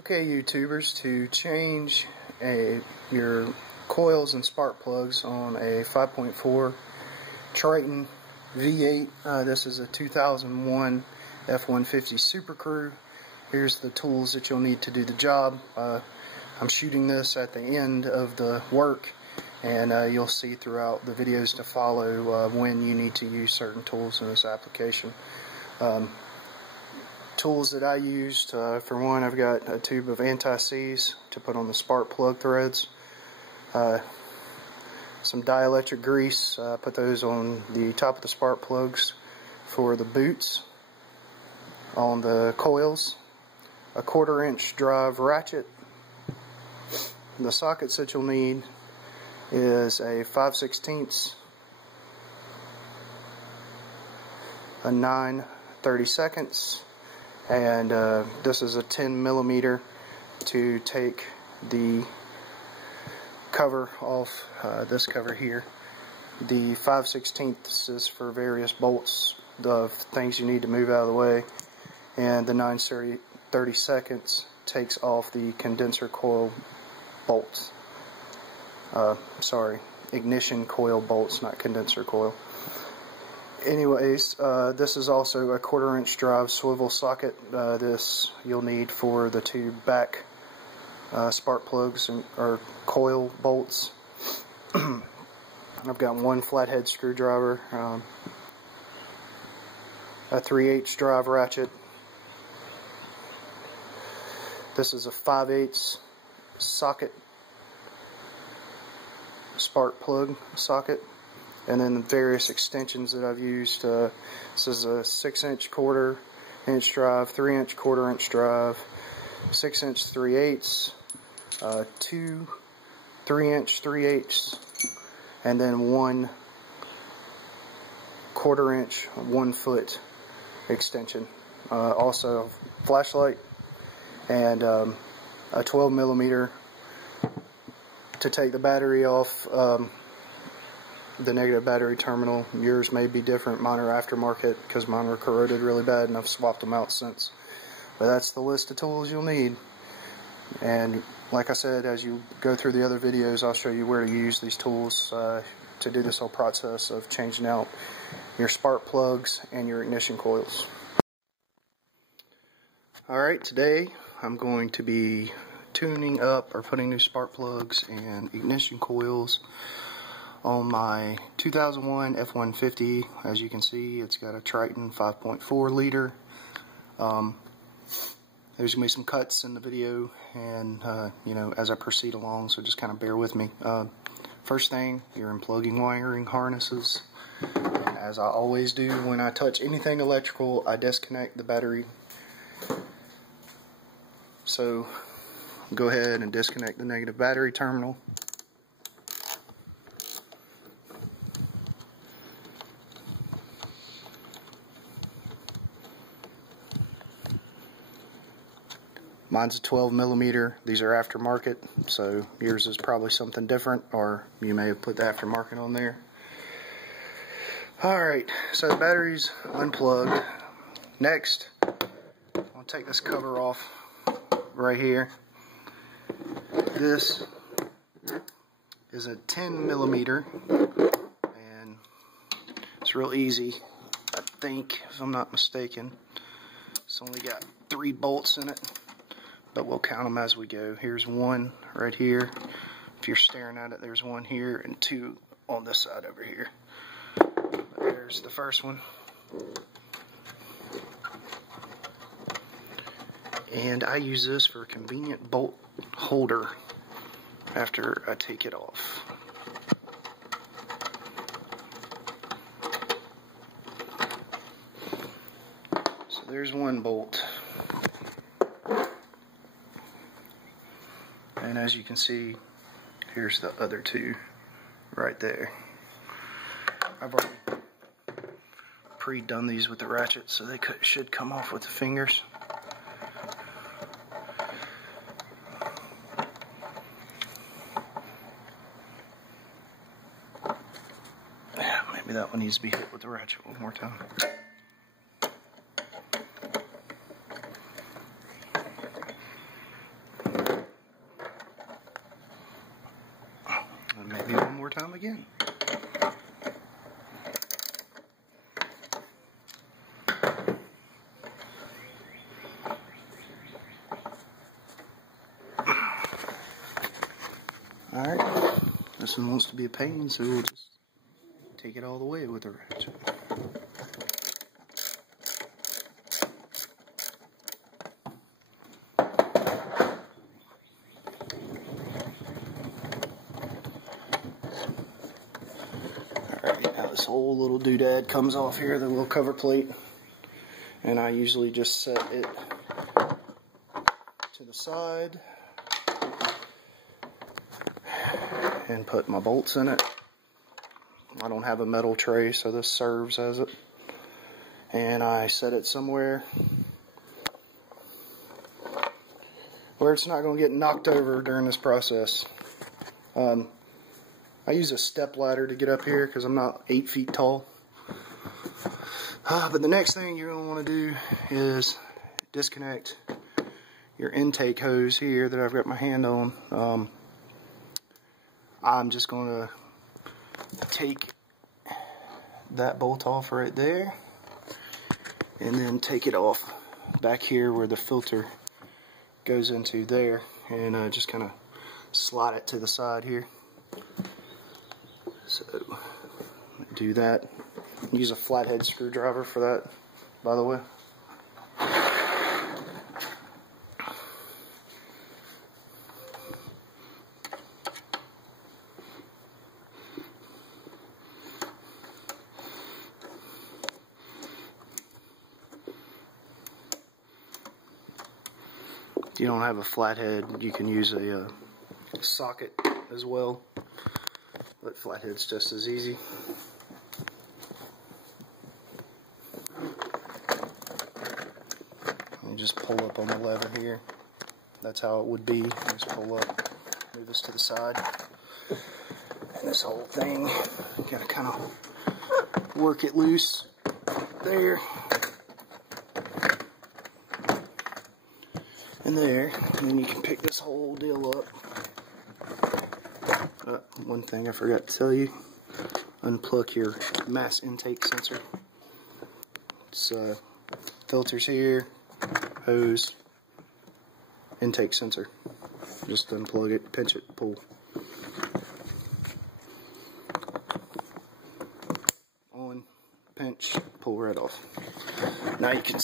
Okay, YouTubers, to change your coils and spark plugs on a 5.4 Triton V8, this is a 2001 F-150 Super Crew. Here's the tools that you'll need to do the job. I'm shooting this at the end of the work, and you'll see throughout the videos to follow when you need to use certain tools in this application. Tools that I used, for one, I've got a tube of anti-seize to put on the spark plug threads, some dielectric grease, put those on the top of the spark plugs for the boots on the coils, a 1/4 inch drive ratchet. The sockets that you'll need is a 5/16, a 9/32, and this is a 10 millimeter to take the cover off this cover here. The 5/16 is for various bolts, the things you need to move out of the way, and the 9/32 takes off the condenser coil bolts. Sorry, ignition coil bolts, not condenser coil. Anyways, this is also a 1/4 inch drive swivel socket. This you'll need for the two back spark plugs or coil bolts. I've got one flathead screwdriver, a 3/8 drive ratchet. This is a 5/8 socket, spark plug socket. And then various extensions that I've used. This is a 6" 1/4 inch drive, 3" 1/4 inch drive, 6" 3/8, 2 3" 3/8, and then one 1/4 inch 1 foot extension. Also a flashlight and a 12 millimeter to take the battery off. The negative battery terminal. Yours may be different. Mine are aftermarket because mine were corroded really bad, and I've swapped them out since. But that's the list of tools you'll need. And like I said, as you go through the other videos, I'll show you where to use these tools to do this whole process of changing out your spark plugs and your ignition coils. Alright, today I'm going to be tuning up or putting new spark plugs and ignition coils on my 2001 F-150. As you can see, it's got a Triton 5.4 liter. There's gonna be some cuts in the video, and you know, as I proceed along, so just kind of bear with me. First thing, your unplugging wiring harnesses. As I always do when I touch anything electrical, I disconnect the battery. So go ahead and disconnect the negative battery terminal. Mine's a 12 millimeter. These are aftermarket, so yours is probably something different, or you may have put the aftermarket on there. Alright, so the battery's unplugged. Next, I'll take this cover off right here. This is a 10 millimeter, and it's real easy, I think, if I'm not mistaken. It's only got 3 bolts in it, but we'll count them as we go. Here's one right here. If you're staring at it, there's one here and 2 on this side over here. But there's the first one. And I use this for a convenient bolt holder after I take it off. So there's one bolt. And as you can see, here's the other 2 right there. I've already pre-done these with the ratchet, so they should come off with the fingers. Yeah, maybe that one needs to be hit with the ratchet one more time. time again. Alright, this one wants to be a pain, so we'll just take it all the way with the ratchet. Alright, now this whole little doodad comes off here, the little cover plate, and I usually just set it to the side and put my bolts in it. I don't have a metal tray, so this serves as it. And I set it somewhere where it's not going to get knocked over during this process. I use a step ladder to get up here because I'm not 8 feet tall. But the next thing you're going to want to do is disconnect your intake hose here that I've got my hand on. I'm just going to take that bolt off right there and then take it off back here where the filter goes into there, and just kind of slide it to the side here. So do that. Use a flathead screwdriver for that, by the way. If you don't have a flathead, you can use a socket as well, but flathead's just as easy. You just pull up on the lever here. That's how it would be. Just pull up, move this to the side, and this whole thing, you gotta kind of work it loose there. And there, and then you can pick this whole deal up. One thing I forgot to tell you, unplug your mass intake sensor. It's filters here, hose, intake sensor. Just unplug it, pinch it, pull. On, pinch, pull right off. Now you can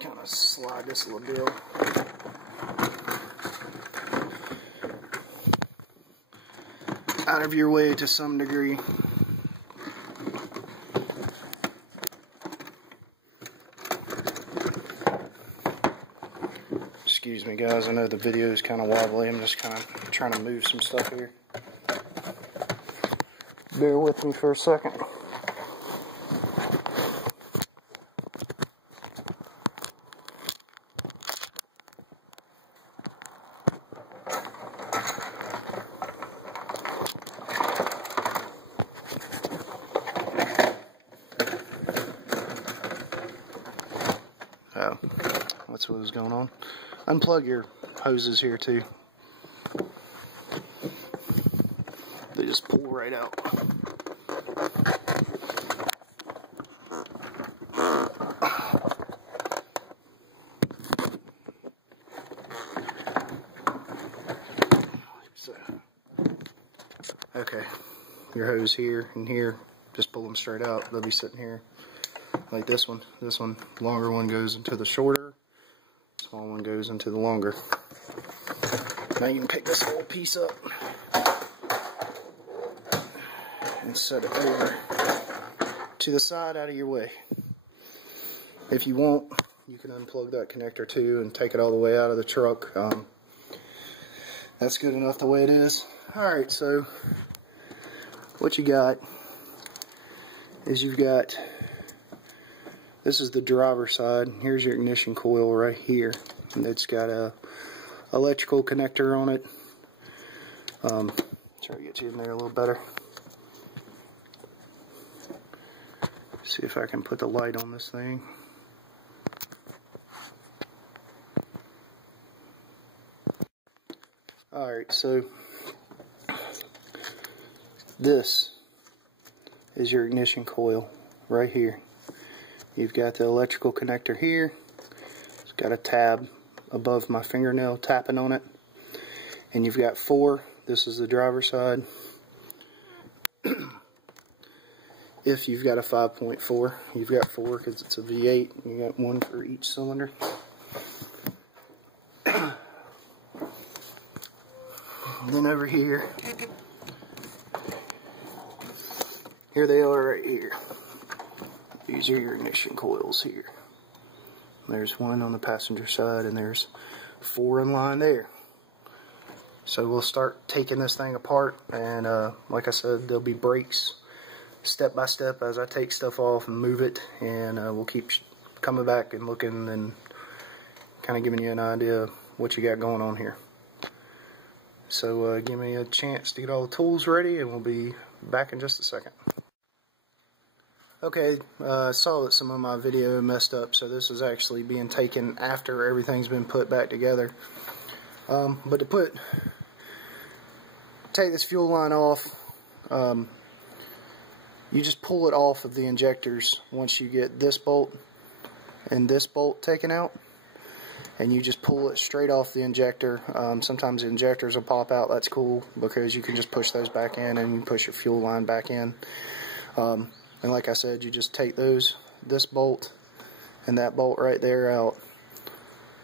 kind of slide this little deal out of your way to some degree. Excuse me guys, I know the video is kind of wobbly. I'm just kind of trying to move some stuff here. Bear with me for a second. Oh, that's what was going on. Unplug your hoses here too. They just pull right out. So, okay, your hose here and here, just pull them straight out. They'll be sitting here. Like this one, longer one goes into the shorter, small one goes into the longer. Now you can pick this whole piece up and set it over to the side out of your way. If you want, you can unplug that connector too and take it all the way out of the truck. That's good enough the way it is. Alright, so what you got is you've got, this is the driver side. Here's your ignition coil right here. And it's got a electrical connector on it. Try to get you in there a little better. See if I can put the light on this thing. Alright, so this is your ignition coil right here. You've got the electrical connector here. It's got a tab above my fingernail tapping on it. And you've got 4. This is the driver's side. If you've got a 5.4, you've got 4 because it's a V8. You got 1 for each cylinder. Then over here they are right here. These are your ignition coils here. There's 1 on the passenger side, and there's 4 in line there. So we'll start taking this thing apart, and like I said, there'll be breaks step by step as I take stuff off and move it, and we'll keep coming back and looking and kind of giving you an idea of what you got going on here. So give me a chance to get all the tools ready, and we'll be back in just a second. Okay, I saw that some of my video messed up, so this is actually being taken after everything's been put back together. But to take this fuel line off, you just pull it off of the injectors once you get this bolt and this bolt taken out, and you just pull it straight off the injector. Sometimes the injectors will pop out. That's cool because you can just push those back in and push your fuel line back in. And like I said, you just take this bolt and that bolt right there out,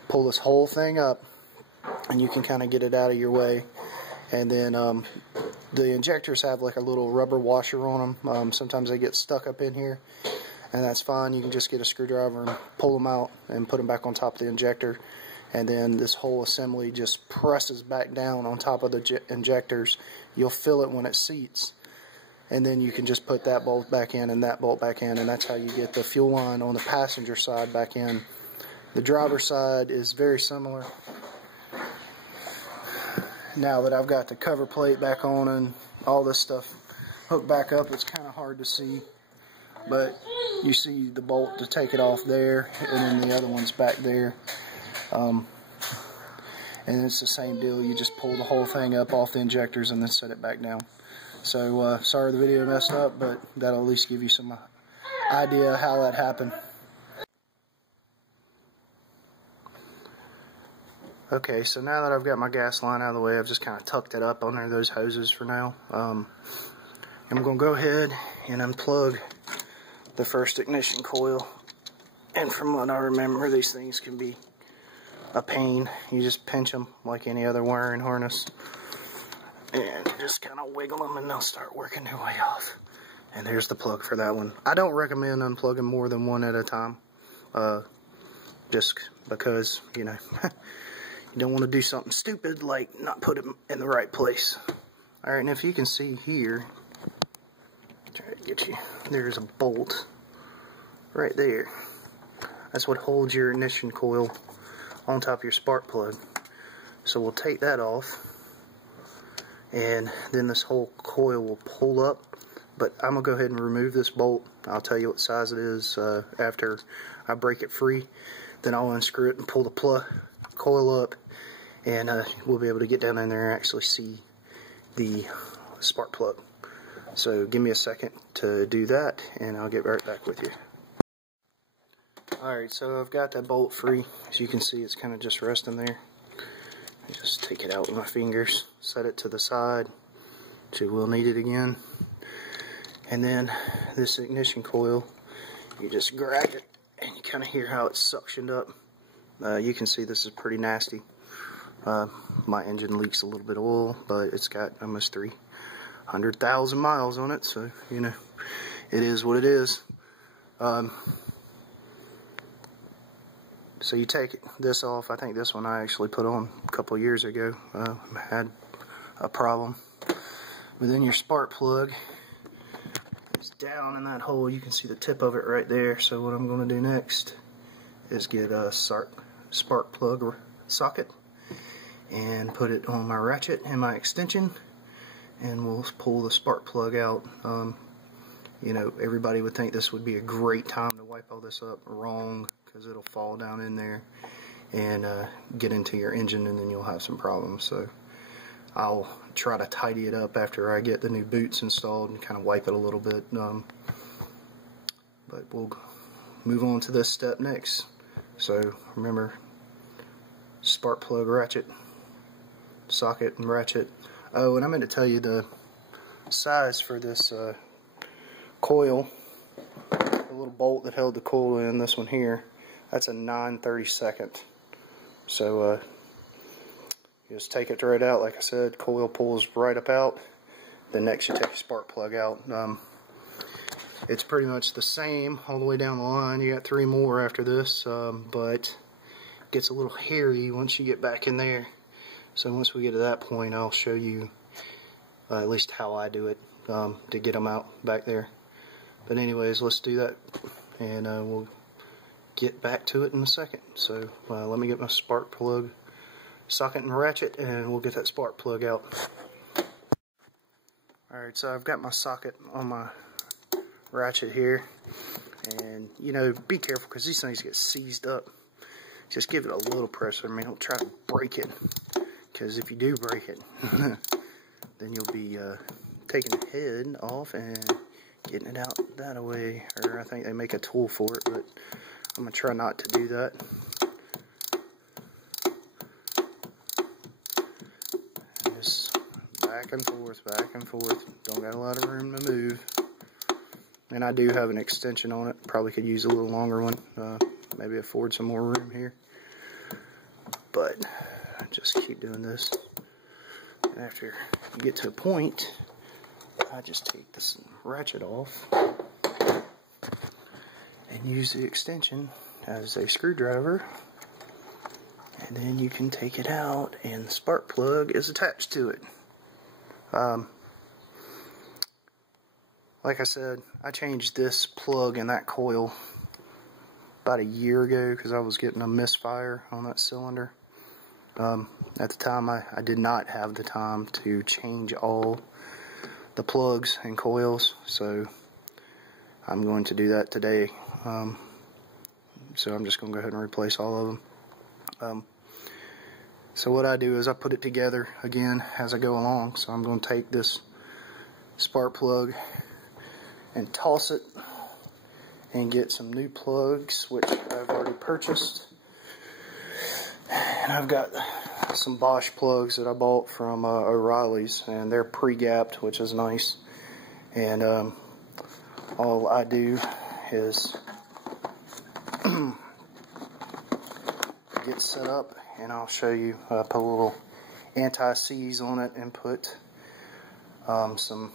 pull this whole thing up, and you can kind of get it out of your way. And then the injectors have like a little rubber washer on them. Sometimes they get stuck up in here, and that's fine. You can just get a screwdriver and pull them out and put them back on top of the injector, and then this whole assembly just presses back down on top of the injectors. You'll feel it when it seats, and then you can just put that bolt back in and that bolt back in, and that's how you get the fuel line on the passenger side back in. The driver's side is very similar. Now that I've got the cover plate back on and all this stuff hooked back up, it's kind of hard to see, but you see the bolt to take it off there, and then the other one's back there. And it's the same deal. You just pull the whole thing up off the injectors and then set it back down. So sorry the video messed up, but that'll at least give you some idea how that happened. Okay, so now that I've got my gas line out of the way, I've just kind of tucked it up under those hoses for now. I'm going to go ahead and unplug the first ignition coil. And from what I remember, these things can be a pain. You just pinch them like any other wiring harness, and just kind of wiggle them, and they'll start working their way off. And there's the plug for that one. I don't recommend unplugging more than one at a time, just because, you know, you don't want to do something stupid like not put it in the right place. Alright, and if you can see here, try to get you, there's a bolt right there. That's what holds your ignition coil on top of your spark plug. So we'll take that off, and then this whole coil will pull up. But I'm going to go ahead and remove this bolt. I'll tell you what size it is after I break it free. Then I'll unscrew it and pull the coil up, and we'll be able to get down in there and actually see the spark plug. So give me a second to do that, and I'll get right back with you. Alright, so I've got that bolt free. As you can see, it's kind of just resting there. I just take it out with my fingers, set it to the side, so we'll need it again. And then this ignition coil, you just grab it, and you kind of hear how it's suctioned up. You can see this is pretty nasty. My engine leaks a little bit of oil, but it's got almost 300,000 miles on it, so, you know, it is what it is. So you take this off. I think this one I actually put on a couple of years ago. Had a problem. But then your spark plug is down in that hole. You can see the tip of it right there. So what I'm going to do next is get a spark plug socket and put it on my ratchet and my extension, and we'll pull the spark plug out. You know, everybody would think this would be a great time to wipe all this up. Wrong, because it'll fall down in there and get into your engine, and then you'll have some problems. So I'll try to tidy it up after I get the new boots installed and kind of wipe it a little bit. But we'll move on to this step next. So remember, spark plug ratchet, socket and ratchet. Oh, and I meant to tell you the size for this coil, the little bolt that held the coil in, this one here, that's a 9/32. So you just take it right out, like I said, coil pulls right up out. Then next you take your spark plug out. It's pretty much the same all the way down the line. You got 3 more after this, but it gets a little hairy once you get back in there. So once we get to that point, I'll show you at least how I do it to get them out back there. But anyways, let's do that, and we'll get back to it in a second. So let me get my spark plug socket and ratchet, and we'll get that spark plug out. Alright, so I've got my socket on my ratchet here, and you know, be careful because these things get seized up. Just give it a little pressure. I mean, don't try to break it, because if you do break it then you'll be taking the head off and getting it out that way. Or I think they make a tool for it, but I'm gonna try not to do that. And just back and forth, back and forth. Don't got a lot of room to move. And I do have an extension on it. Probably could use a little longer one. Maybe afford some more room here. But just keep doing this. And after you get to a point, I just take this ratchet off and use the extension as a screwdriver. And then you can take it out, and the spark plug is attached to it. Like I said, I changed this plug and that coil about a year ago because I was getting a misfire on that cylinder. At the time, I did not have the time to change all the plugs and coils, so I'm going to do that today. So I'm just going to go ahead and replace all of them. So what I do is I put it together again as I go along. So I'm going to take this spark plug and toss it and get some new plugs, which I've already purchased. And I've got some Bosch plugs that I bought from O'Reilly's, and they're pre-gapped, which is nice. And all I do is get set up, and I'll show you. Put a little anti-seize on it and put some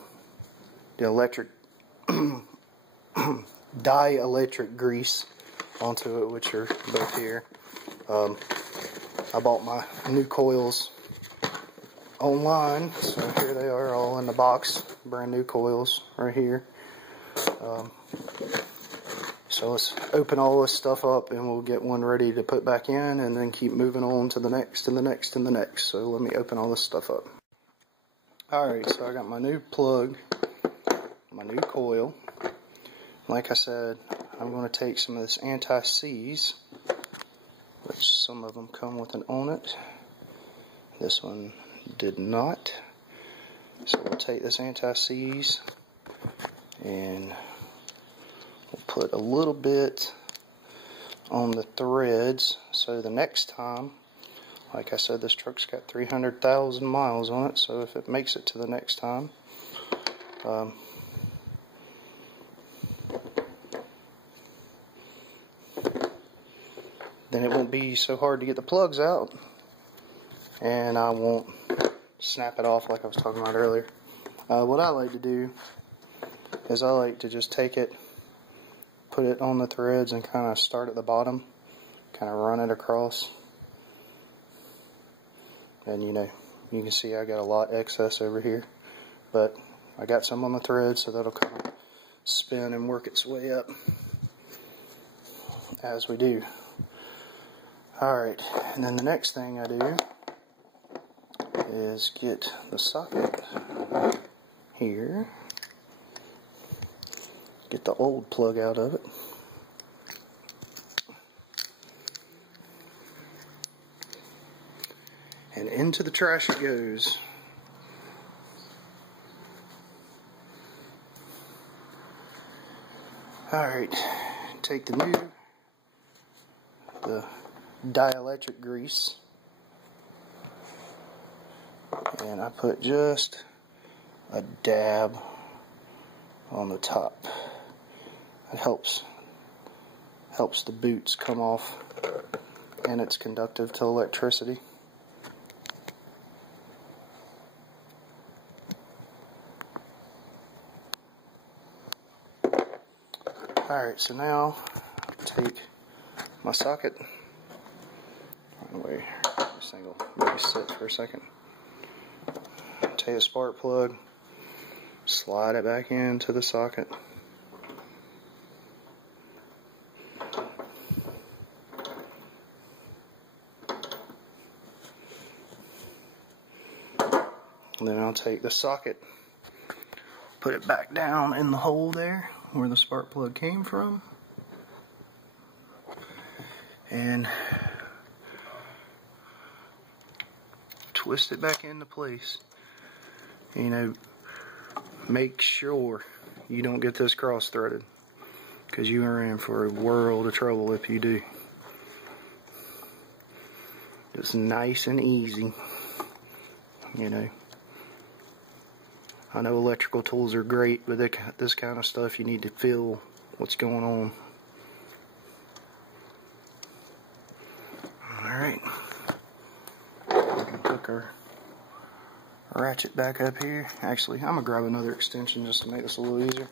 electric dielectric grease onto it, which are both here. I bought my new coils online, so here they are all in the box, brand new coils right here. So let's open all this stuff up and we'll get one ready to put back in, and then keep moving on to the next and the next and the next. So let me open all this stuff up. Alright, so I got my new plug, my new coil. Like I said, I'm going to take some of this anti-seize, which some of them come with an on it. This one did not. So we'll take this anti-seize and we'll put a little bit on the threads, so the next time, like I said, this truck's got 300,000 miles on it, so if it makes it to the next time, then it won't be so hard to get the plugs out, and I won't snap it off like I was talking about earlier. What I like to do is I like to just take it, put it on the threads, and kind of start at the bottom, kind of run it across, and you know, you can see I got a lot excess over here, but I got some on the thread, so that'll kind of spin and work its way up as we do. Alright, and then the next thing I do is get the socket here, get the old plug out of it, and into the trash it goes. Alright, take the dielectric grease, and I put just a dab on the top. It helps the boots come off, and it's conductive to electricity. Alright, so now take my socket. Anyway, this thing will maybe sit for a second. Take a spark plug, slide it back into the socket. And then I'll take the socket, put it back down in the hole there where the spark plug came from, and twist it back into place. You know, make sure you don't get this cross-threaded, because you are in for a world of trouble if you do. It's nice and easy, you know. I know electrical tools are great, but this kind of stuff, you need to feel what's going on. Alright. We can hook our ratchet back up here. Actually, I'm going to grab another extension just to make this a little easier.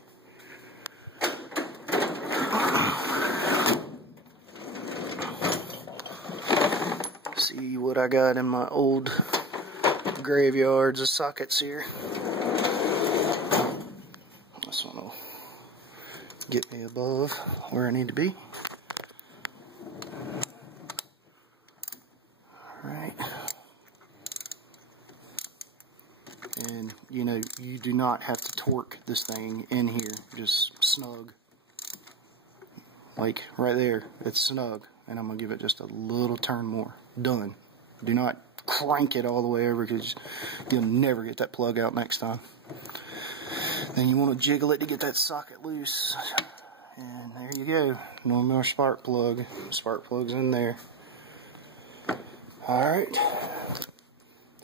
See what I got in my old graveyards of sockets here. This one will get me above where I need to be. Alright. And you know, you do not have to torque this thing in here, just snug. Like right there, it's snug. And I'm going to give it just a little turn more. Done. Do not crank it all the way over, because you'll never get that plug out next time. Then you want to jiggle it to get that socket loose. And there you go. No more spark plug. Spark plug's in there. Alright.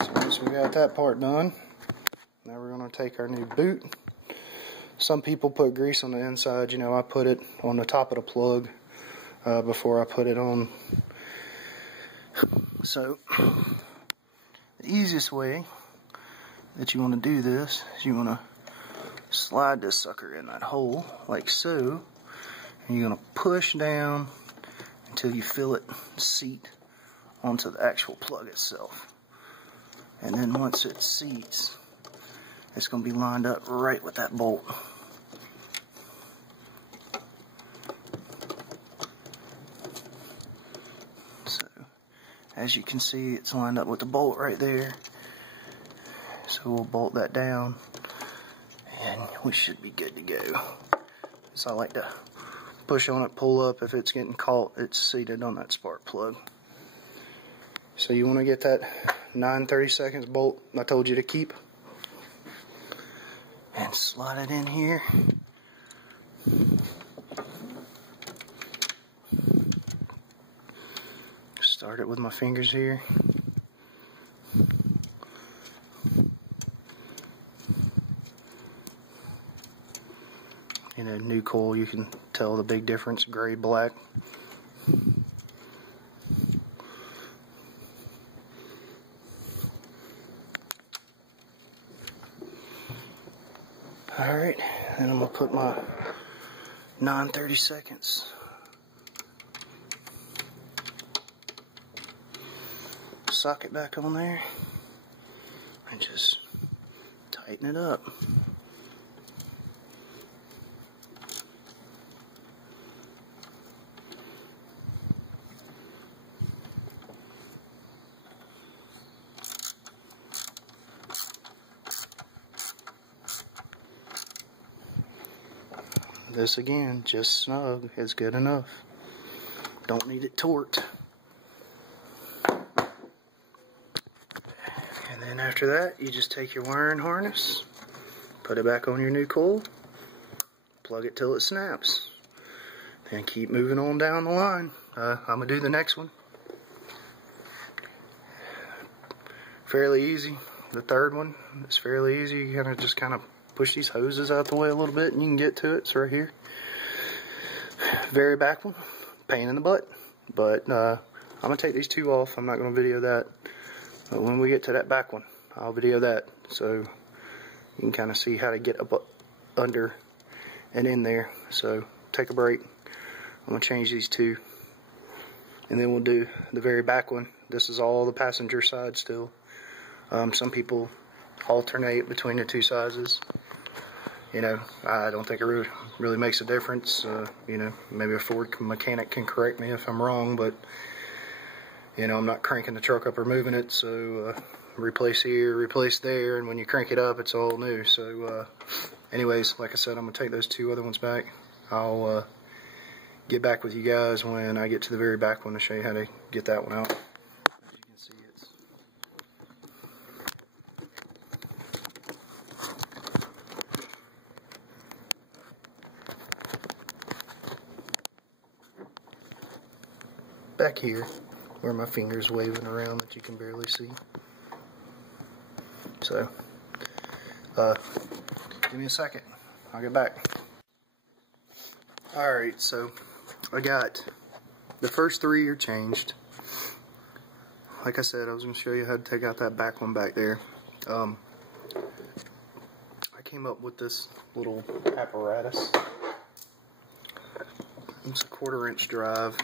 So once we got that part done, now we're going to take our new boot. Some people put grease on the inside. You know, I put it on the top of the plug before I put it on. So the easiest way that you want to do this is you want to slide this sucker in that hole like so, and you're going to push down until you feel it seat onto the actual plug itself. And then once it seats, it's going to be lined up right with that bolt. So as you can see, it's lined up with the bolt right there. So we'll bolt that down, and we should be good to go. So I like to push on it, pull up. If it's getting caught, it's seated on that spark plug. So you want to get that 9/32 bolt I told you to keep, and slide it in here. Start it with my fingers here. You know, new coil, you can tell the big difference, gray, black. Alright, and I'm going to put my 9/32 socket back on there and just tighten it up. This again, just snug is good enough. Don't need it torqued. And then after that, you just take your wiring harness, put it back on your new coil, plug it till it snaps. and keep moving on down the line. I'm going to do the next one. Fairly easy. The third one is fairly easy. You gotta just kind of push these hoses out the way a little bit and you can get to it. It's right here. Very back one, pain in the butt. But I'm going to take these two off. I'm not going to video that. But when we get to that back one, I'll video that. So you can kind of see how to get up under and in there. So take a break. I'm going to change these two. And then we'll do the very back one. This is all the passenger side still. Some people alternate between the two sizes. You know, I don't think it really makes a difference. You know, maybe a Ford mechanic can correct me if I'm wrong, but you know, I'm not cranking the truck up or moving it, so replace here, replace there, and when you crank it up, it's all new. So anyways, like I said, I'm going to take those two other ones back. I'll get back with you guys when I get to the very back one to show you how to get that one out. As you can see, it's back here where my finger's waving around that you can barely see. So give me a second, I'll get back. Alright, so I got the first three are changed. Like I said, I was going to show you how to take out that back one back there. I came up with this little apparatus. It's a 1/4-inch drive.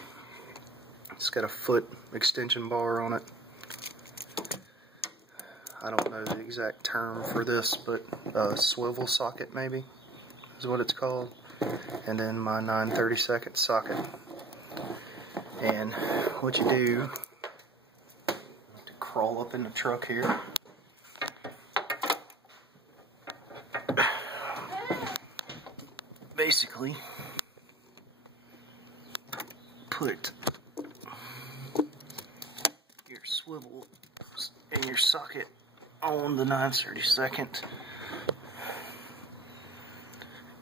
It's got a foot extension bar on it. I don't know the exact term for this, but swivel socket maybe is what it's called. And then my 9/32 socket. And what you do, to crawl up in the truck here. Basically, put your swivel and your socket on the 9/32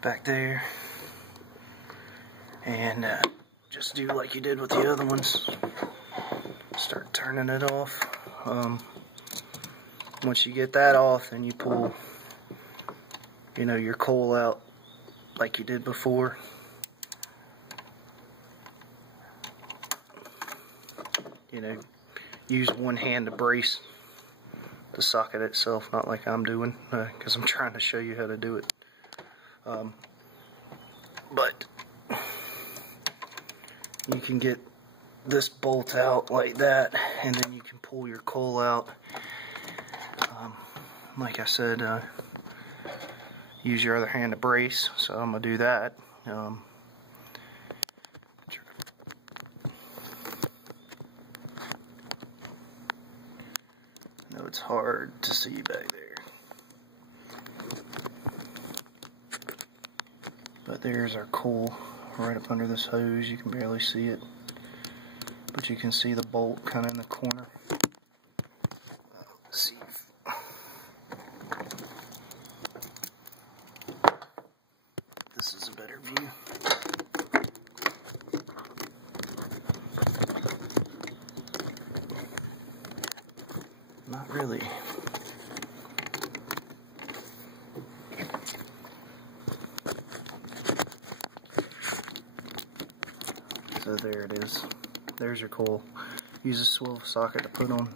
back there, and just do like you did with the other ones. Start turning it off. Once you get that off, then you pull, you know, your coil out like you did before. You know, use one hand to brace the socket itself, not like I'm doing, because I'm trying to show you how to do it. But you can get this bolt out like that, and then you can pull your coil out. Like I said, use your other hand to brace, so I'm going to do that. I know it's hard to see back there, but there's our coil right up under this hose. You can barely see it, but you can see the bolt kind of in the corner. Let's see. This is a better view. Not really. So there it is. There's your coil. Use a swivel socket to put on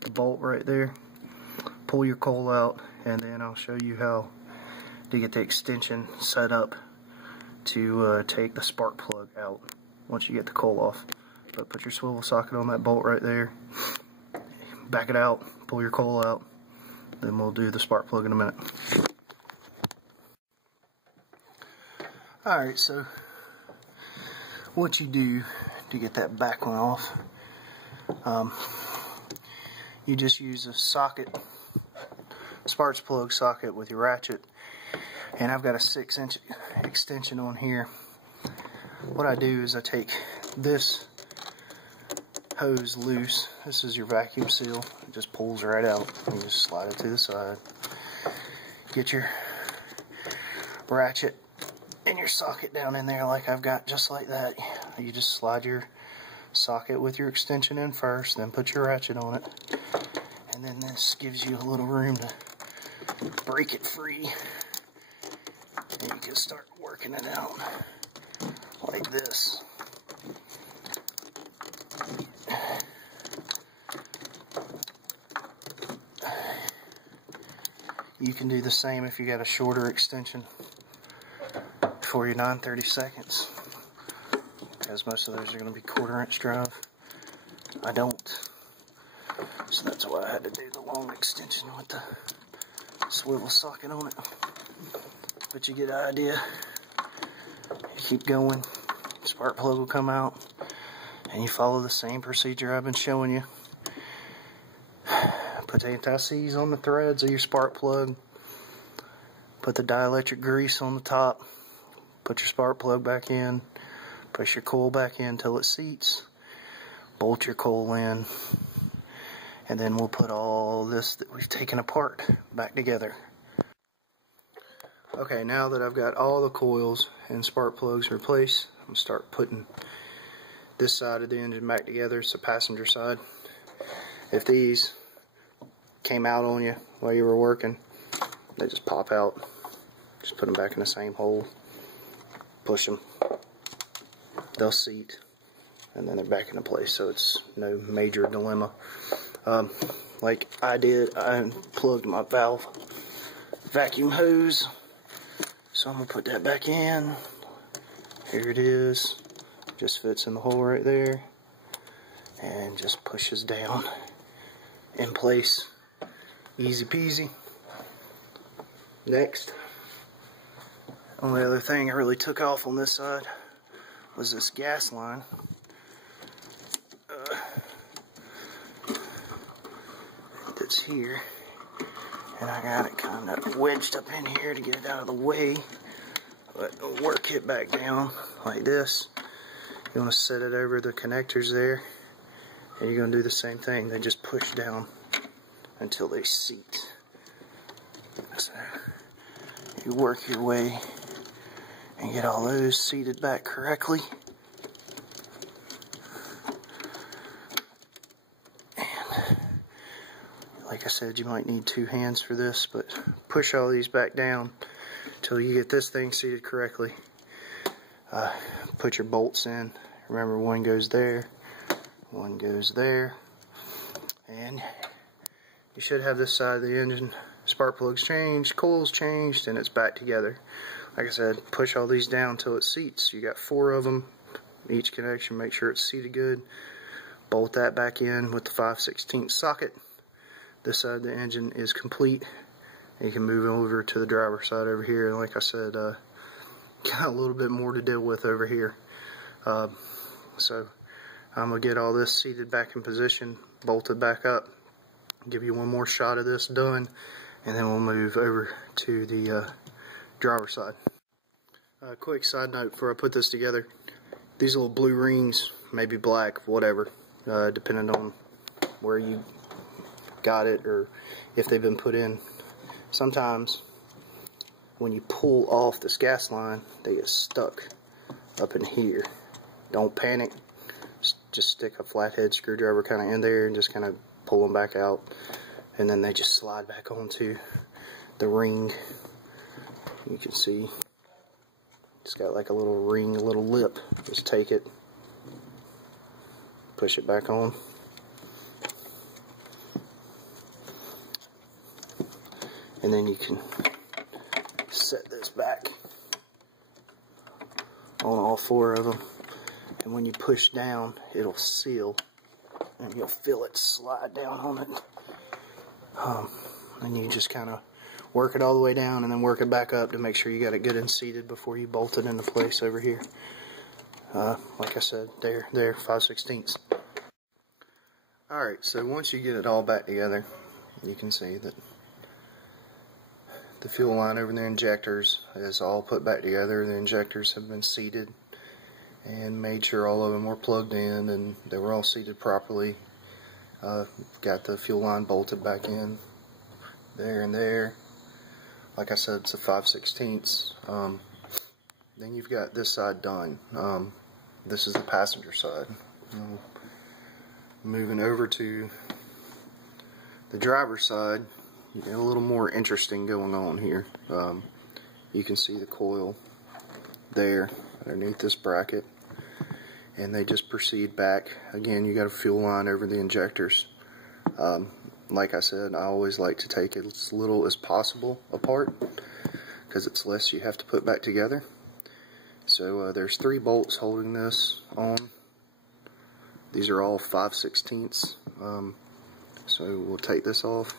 the bolt right there. Pull your coil out, and then I'll show you how to get the extension set up to take the spark plug out once you get the coil off. But put your swivel socket on that bolt right there. Back it out, pull your coil out, then we'll do the spark plug in a minute. Alright, so what you do to get that back one off, you just use a socket, spark plug socket with your ratchet, and I've got a 6-inch extension on here. What I do is I take this hose loose. This is your vacuum seal. It just pulls right out. You just slide it to the side. Get your ratchet your socket down in there like I've got, just like that. You just slide your socket with your extension in first, then put your ratchet on it, and then this gives you a little room to break it free, and you can start working it out like this. You can do the same if you got a shorter extension for your 9/32, because most of those are going to be 1/4 inch drive. I don't, so that's why I had to do the long extension with the swivel socket on it. But you get the idea. You keep going, spark plug will come out, and you follow the same procedure I've been showing you. Put the anti-seize on the threads of your spark plug. Put the dielectric grease on the top. Put your spark plug back in. Push your coil back in until it seats. Bolt your coil in. And then we'll put all this that we've taken apart back together. Okay, now that I've got all the coils and spark plugs replaced, I'm going to start putting this side of the engine back together. It's the passenger side. If these came out on you while you were working, they just pop out. Just put them back in the same hole, push them, they'll seat, and then they're back into place, so it's no major dilemma. Like I did, I unplugged my valve vacuum hose, so I'm going to put that back in. Here it is, just fits in the hole right there, and just pushes down in place. Easy peasy. Next, only other thing I really took off on this side was this gas line. That's here, and I got it kind of wedged up in here to get it out of the way. But I'll work it back down like this. You want to set it over the connectors there, and you're going to do the same thing. They just push down until they seat. So you work your way and get all those seated back correctly. And like I said, you might need 2 hands for this, but push all these back down until you get this thing seated correctly. Put your bolts in. Remember, one goes there, one goes there, and you should have this side of the engine spark plugs changed, coils changed, and it's back together. Like I said, push all these down until it seats. You got 4 of them, each connection. Make sure it's seated good. Bolt that back in with the 5/16 socket. This side of the engine is complete. You can move over to the driver's side over here. And like I said, got a little bit more to deal with over here. So I'm going to get all this seated back in position, bolted back up, give you one more shot of this done, and then we'll move over to the driver's side. Quick side note before I put this together, these little blue rings, maybe black, whatever, depending on where you got it or if they've been put in. Sometimes when you pull off this gas line, they get stuck up in here. Don't panic. Just stick a flathead screwdriver kind of in there and just kind of pull them back out, and then they just slide back onto the ring. You can see it's got like a little ring, a little lip. Just take it, push it back on, and then you can set this back on all 4 of them, and when you push down, it'll seal, and you'll feel it slide down on it. And you just kind of work it all the way down and then work it back up to make sure you got it good and seated before you bolt it into place over here. Like I said, there, 5/16. Alright, so once you get it all back together, you can see that the fuel line over the injectors is all put back together. The injectors have been seated and made sure all of them were plugged in and they were all seated properly. Got the fuel line bolted back in there and there. Like I said, it's a 5/16. then you've got this side done. This is the passenger side. Moving over to the driver's side, you get a little more interesting going on here. You can see the coil there underneath this bracket, and they just proceed back. Again, you got a fuel line over the injectors. Like I said, I always like to take it as little as possible apart because it's less you have to put back together. So there's 3 bolts holding this on. These are all 5/16. So we'll take this off.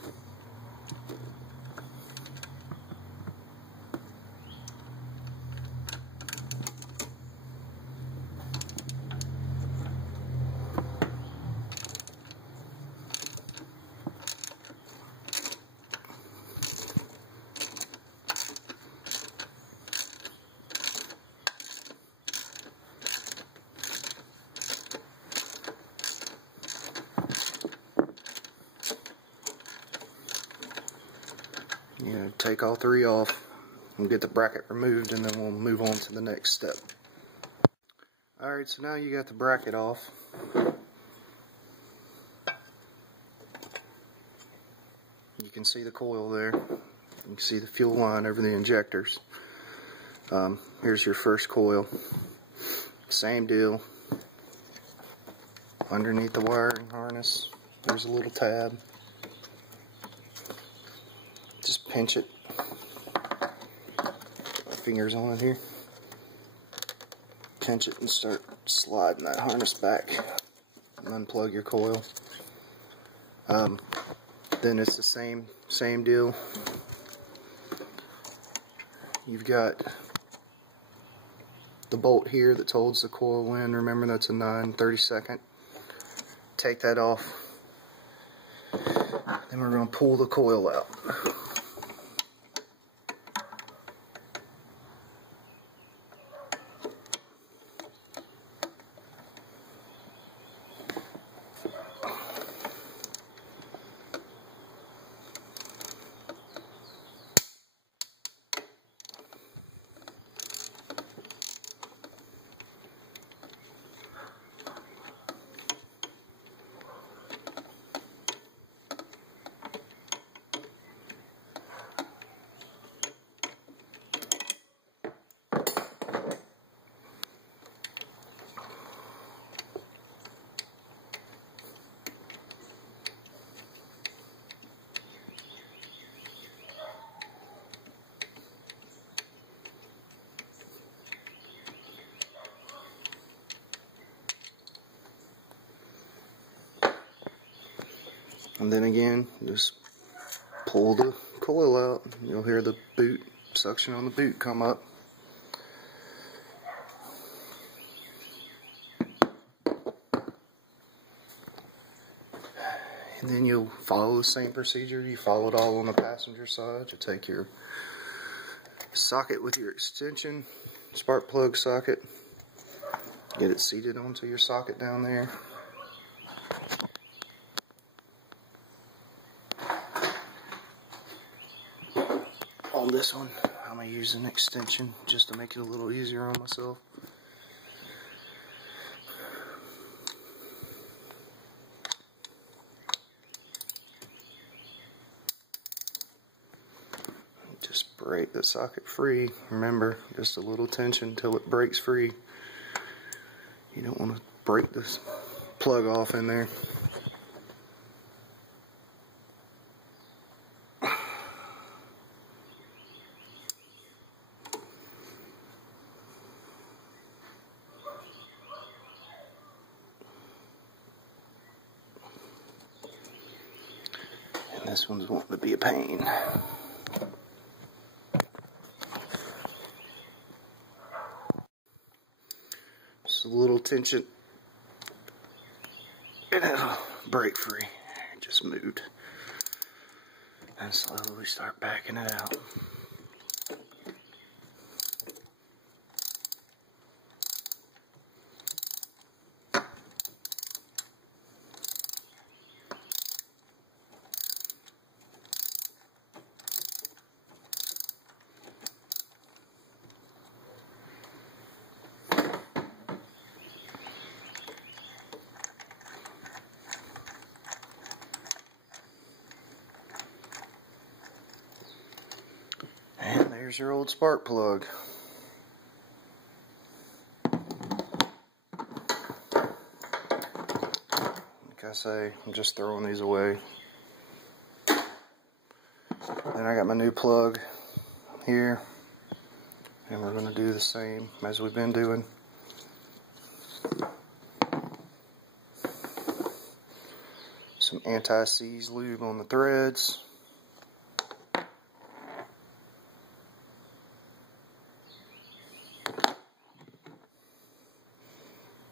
Take all 3 off and get the bracket removed, and then we'll move on to the next step. Alright, so now you got the bracket off. You can see the coil there. You can see the fuel line over the injectors. Here's your first coil. Same deal. Underneath the wiring harness, there's a little tab. Just pinch it. Fingers on it here. Pinch it and start sliding that harness back. And unplug your coil. Then it's the same deal. You've got the bolt here that holds the coil in. Remember, that's a 9/32. Take that off. Then we're going to pull the coil out. And then again, just pull the coil out. You'll hear the boot, suction on the boot come up. And then you'll follow the same procedure you followed all on the passenger side. You take your socket with your extension, spark plug socket, get it seated onto your socket down there. On this one, I'm going to use an extension just to make it a little easier on myself. Just break the socket free. Remember, just a little tension until it breaks free. You don't want to break this plug off in there. This one's wanting to be a pain. Just a little tension and it'll break free. It just moved. And slowly start backing it out. Here's your old spark plug. Like I say, I'm just throwing these away. Then I got my new plug here, and we're going to do the same as we've been doing. Some anti-seize lube on the threads.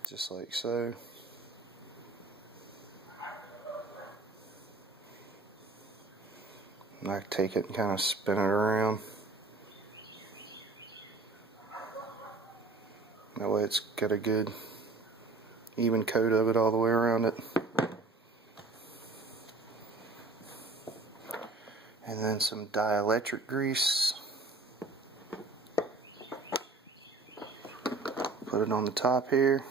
Just like so. And I take it and kind of spin it around. That way it's got a good even coat of it all the way around it. And then some dielectric grease. Put it on the top here.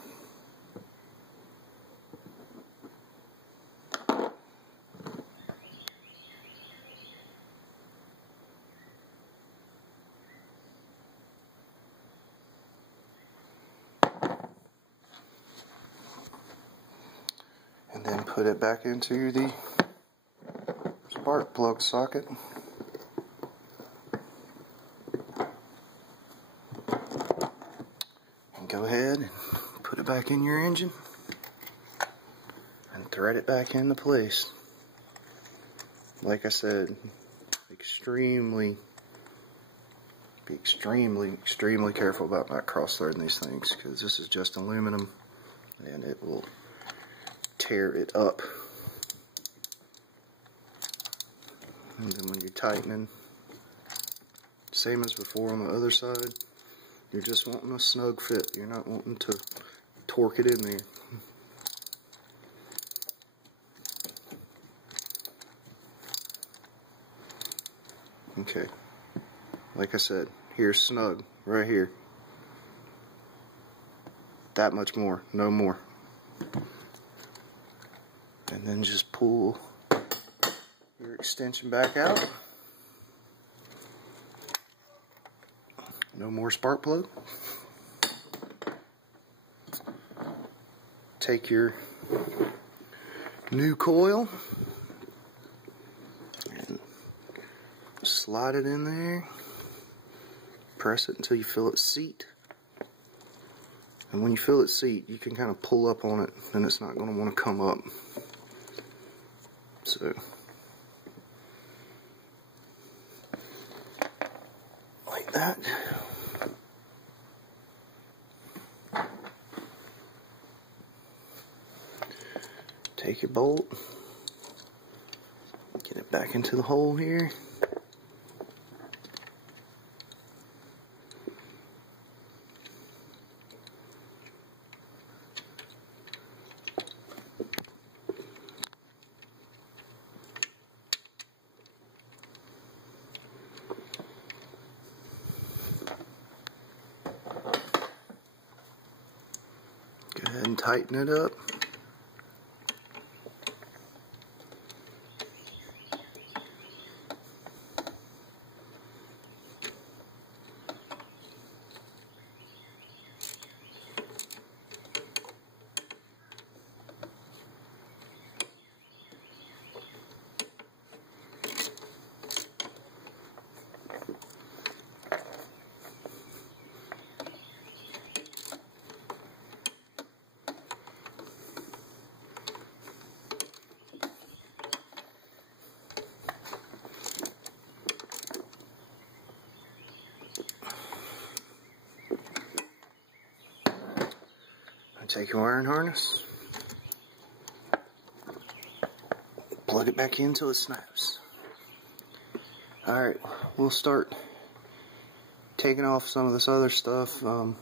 And then put it back into the spark plug socket. And go ahead and put it back in your engine and thread it back into place. Like I said, be extremely careful about not cross-threading these things, because this is just aluminum and it will tear it up. And then when you're tightening, same as before on the other side, you're just wanting a snug fit. You're not wanting to torque it in there. Okay, like I said, here's snug right here. That much more, no more. And then just pull your extension back out. No more spark plug. Take your new coil and slide it in there. Press it until you feel it seat. And when you feel it seat, you can kind of pull up on it, and it's not going to want to come up. So, like that. Take your bolt, get it back into the hole here. Go ahead and tighten it up. Take your wiring harness, plug it back in until it snaps. Alright, we'll start taking off some of this other stuff. Kind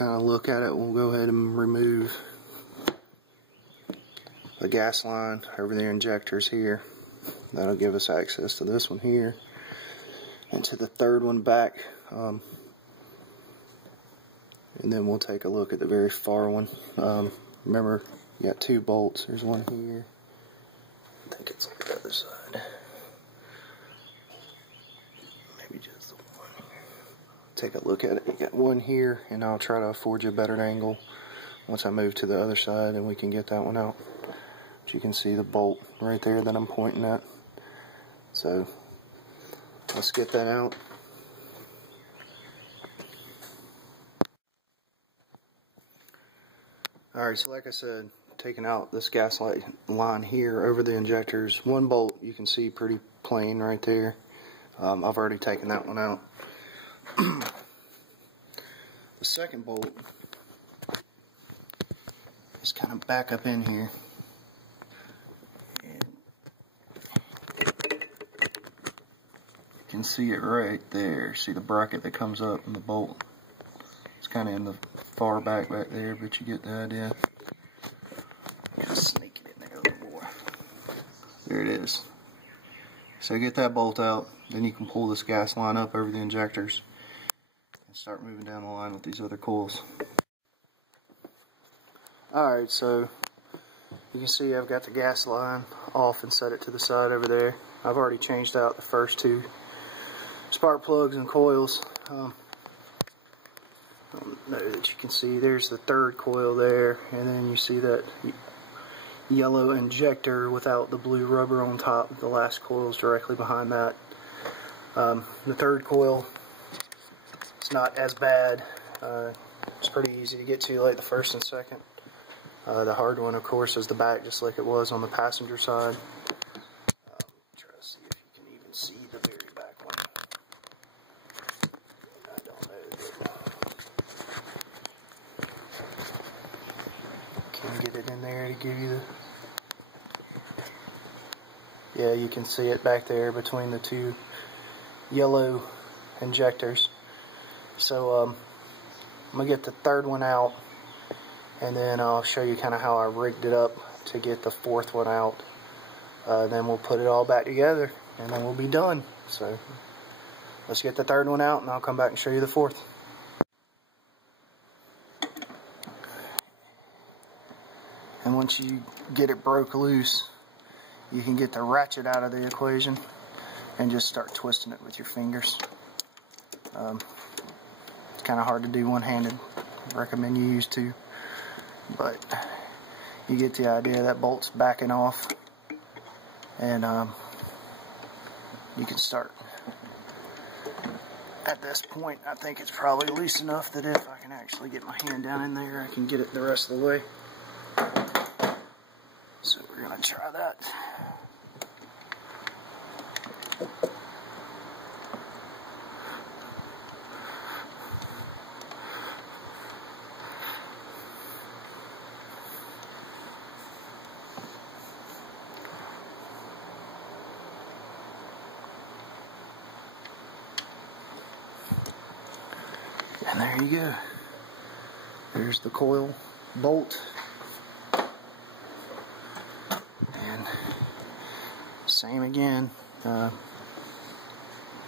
of look at it. We'll go ahead and remove the gas line over the injectors here. That'll give us access to this one here and to the third one back. And then we'll take a look at the very far one. Remember, you got two bolts. There's one here. I think it's on the other side. take a look at it. You got one here, and I'll try to afford you a better angle once I move to the other side and we can get that one out. But you can see the bolt right there that I'm pointing at. So let's get that out. Alright, so like I said, taking out this gaslight line here over the injectors. One bolt you can see pretty plain right there. I've already taken that one out. The second bolt is kind of back up in here. And you can see it right there. See the bracket that comes up in the bolt? It's kind of in the far back there, but you get the idea. Just sneak it in there a little more. There it is. So get that bolt out, then you can pull this gas line up over the injectors and start moving down the line with these other coils. Alright, so you can see I've got the gas line off and set it to the side over there. I've already changed out the first two spark plugs and coils. I don't know that you can see, there's the third coil there, and then you see that yellow injector without the blue rubber on top. The last coil is directly behind that. The third coil, it's not as bad. It's pretty easy to get to, like the first and second. The hard one, of course, is the back, just like it was on the passenger side. Try to see if you can even see the very back one. I don't know. Can get it in there to give you the... Yeah, you can see it back there between the two yellow injectors. So I'm going to get the third one out, and then I'll show you kind of how I rigged it up to get the fourth one out. Then we'll put it all back together, and then we'll be done. So let's get the third one out, and I'll come back and show you the fourth. And once you get it broke loose, you can get the ratchet out of the equation and just start twisting it with your fingers. It's kind of hard to do one-handed. I recommend you use two. But you get the idea. That bolt's backing off, and you can start. At this point, I think it's probably loose enough that if I can actually get my hand down in there, I can get it the rest of the way. So we're going to try that. And there you go. There's the coil bolt. And same again.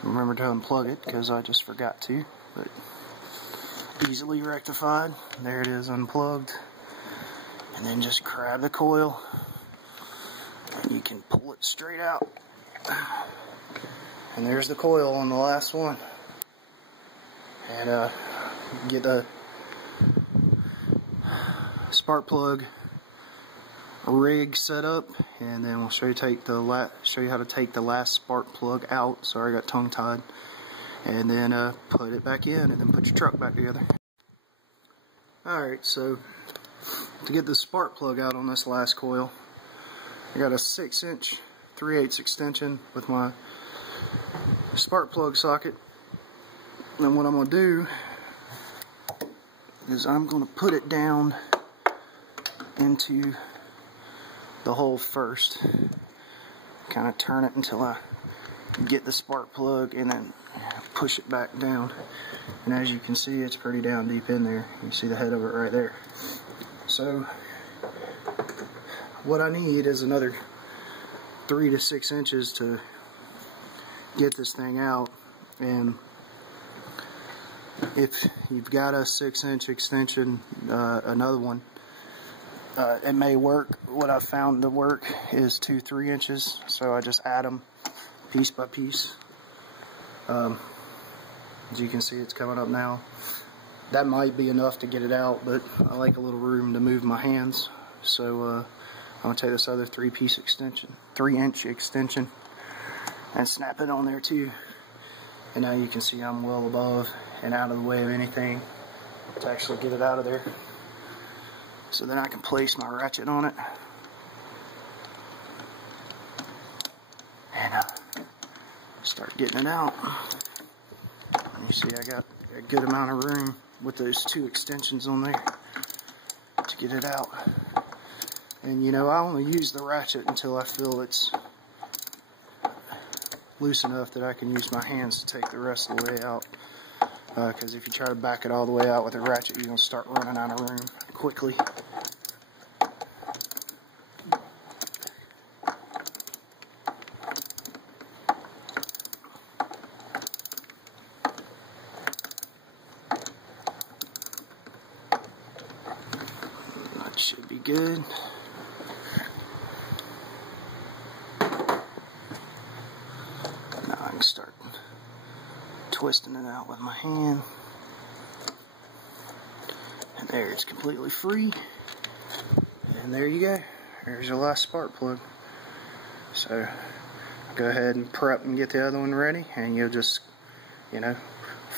Remember to unplug it because I just forgot to, but easily rectified. There it is, unplugged. And then just grab the coil and you can pull it straight out. And there's the coil on the last one. And get a spark plug rig set up, and then we'll show you how to take the last spark plug out. Sorry, I got tongue tied. And then put it back in, and then put your truck back together. Alright, so to get the spark plug out on this last coil, I got a 6-inch 3/8 extension with my spark plug socket. And what I'm going to do is I'm going to put it down into the hole first. Kind of turn it until I get the spark plug and then push it back down. And as you can see, it's pretty down deep in there. You see the head of it right there. So what I need is another 3 to 6 inches to get this thing out. And if you've got a 6-inch extension, another one, it may work. What I've found to work is 2 3 inches, so I just add them piece by piece. As you can see, it's coming up now. That might be enough to get it out, but I like a little room to move my hands. So I'm going to take this other 3-inch extension, and snap it on there too. And now you can see I'm well above and out of the way of anything to actually get it out of there. So then I can place my ratchet on it. And start getting it out. You see I got a good amount of room with those 2 extensions on there to get it out. And you know, I only use the ratchet until I feel it's loose enough that I can use my hands to take the rest of the way out. Because if you try to back it all the way out with a ratchet, you're going to start running out of room quickly. That should be good. Now I can start twisting it out with my hand. And there, it's completely free. And there you go. There's your last spark plug. So go ahead and prep and get the other one ready, and you'll just, you know,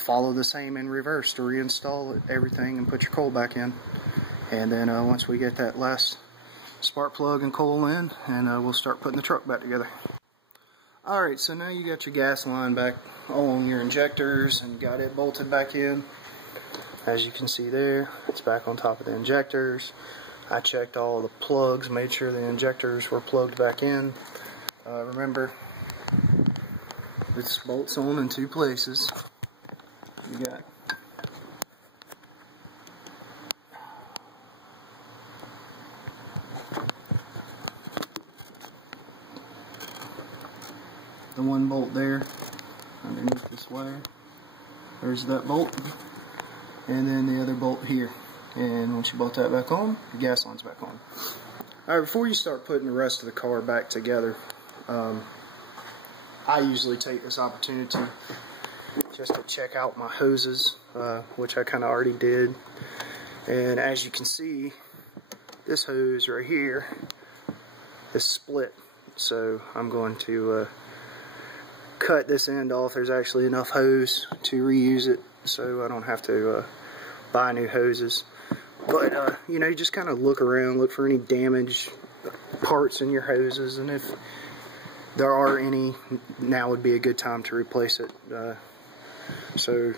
follow the same in reverse to reinstall everything and put your coil back in. And then once we get that last spark plug and coil in, and we'll start putting the truck back together. Alright, so now you got your gas line back on your injectors and got it bolted back in. As you can see there, it's back on top of the injectors. I checked all the plugs, made sure the injectors were plugged back in. Remember, this bolts on in 2 places. You got the 1 bolt there underneath this wire. There's that bolt, and then the other bolt here. And once you bolt that back on, the gas line's back on. Alright, before you start putting the rest of the car back together, I usually take this opportunity just to check out my hoses, which I kind of already did. And as you can see, this hose right here is split. So I'm going to cut this end off. There's actually enough hose to reuse it, so I don't have to buy new hoses. But you know, you just kind of look around, look for any damaged parts in your hoses, and if there are any, now would be a good time to replace it. So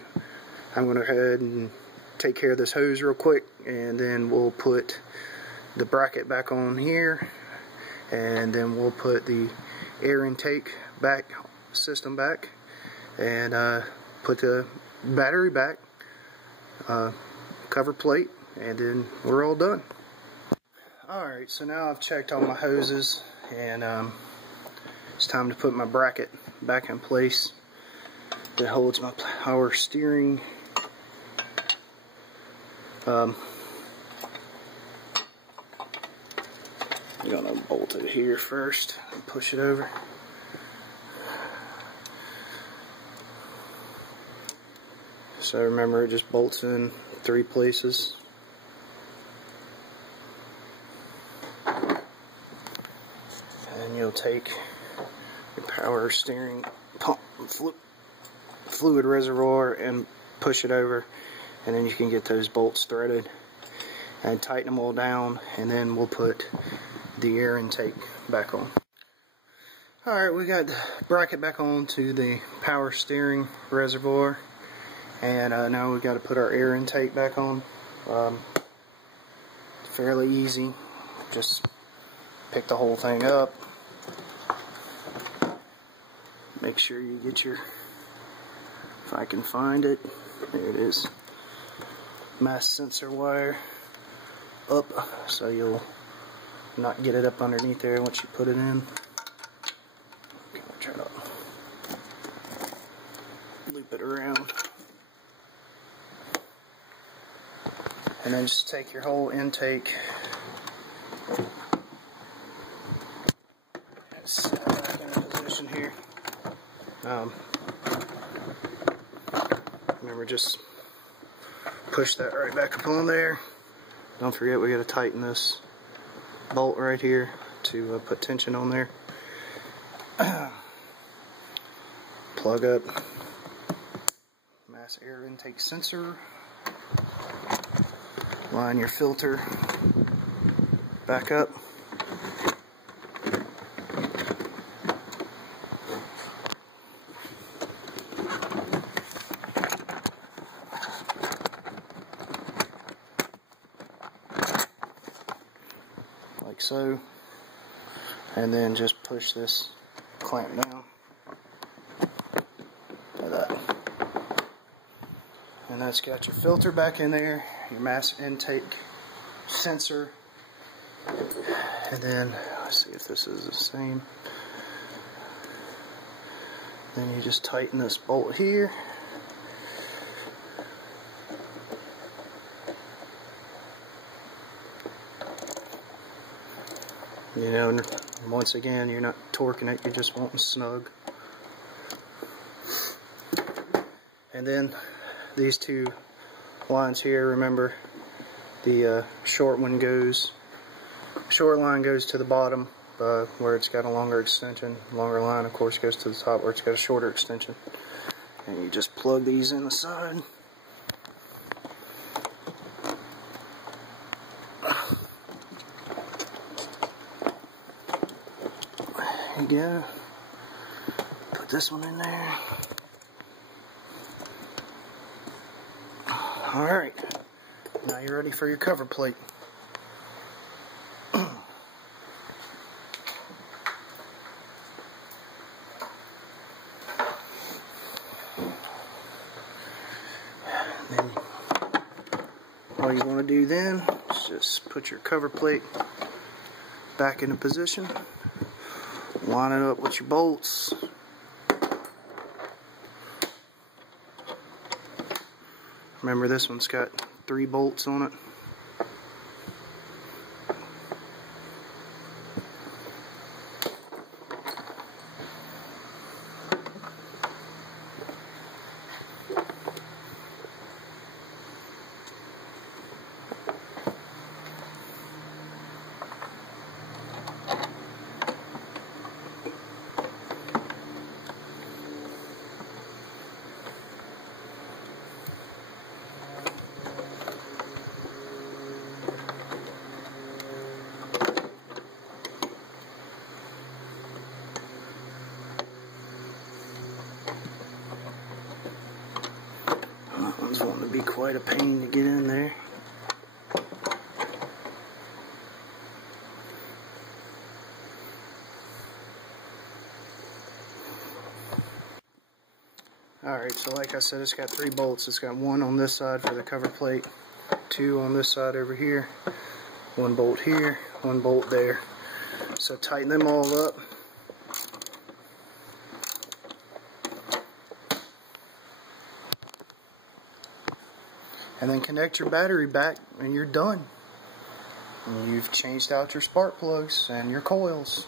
I'm going to go ahead and take care of this hose real quick, and then we'll put the bracket back on here, and then we'll put the air intake system back, and put the battery back, cover plate, and then we're all done. Alright, so now I've checked all my hoses, and it's time to put my bracket back in place that holds my power steering. I'm gonna bolt it here first and push it over. So remember, it just bolts in 3 places. And you'll take your power steering pump fluid reservoir and push it over, and then you can get those bolts threaded and tighten them all down, and then we'll put the air intake back on. Alright, we got the bracket back on to the power steering reservoir, and now we've got to put our air intake back on. Fairly easy. Just pick the whole thing up. Make sure you get your, if I can find it, there it is, mass sensor wire up, so you'll not get it up underneath there once you put it in. Okay, I'll try to loop it around. And then just take your whole intake, set it back in position here. we just push that right back up on there. Don't forget, we got to tighten this bolt right here to put tension on there. Plug up mass air intake sensor. Line your filter back up. Like so. And then just push this clamp down. Like that. And that's got your filter back in there, your mass intake sensor, and then let's see if this is the same. Then you just tighten this bolt here. You know, once again, you're not torquing it, you're just wanting snug. And then these two lines here, remember, the short line goes to the bottom where it's got a longer extension. Longer line, of course, goes to the top where it's got a shorter extension. And you just plug these in the side. There you go. Put this one in there. Alright, now you're ready for your cover plate. Then all you want to do then is just put your cover plate back into position, line it up with your bolts. Remember, this one's got 3 bolts on it. That one's wanting to be quite a pain to get in there. Alright, so like I said, it's got 3 bolts. It's got 1 on this side for the cover plate, 2 on this side over here, 1 bolt here, 1 bolt there. So tighten them all up. And then connect your battery back and you're done. And you've changed out your spark plugs and your coils.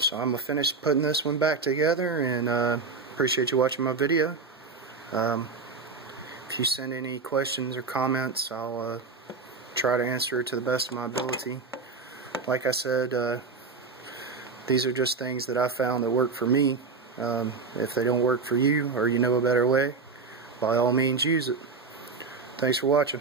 So I'm going to finish putting this one back together, and appreciate you watching my video. If you send any questions or comments, I'll try to answer it to the best of my ability. Like I said, these are just things that I found that work for me. If they don't work for you, or you know a better way, by all means use it. Thanks for watching.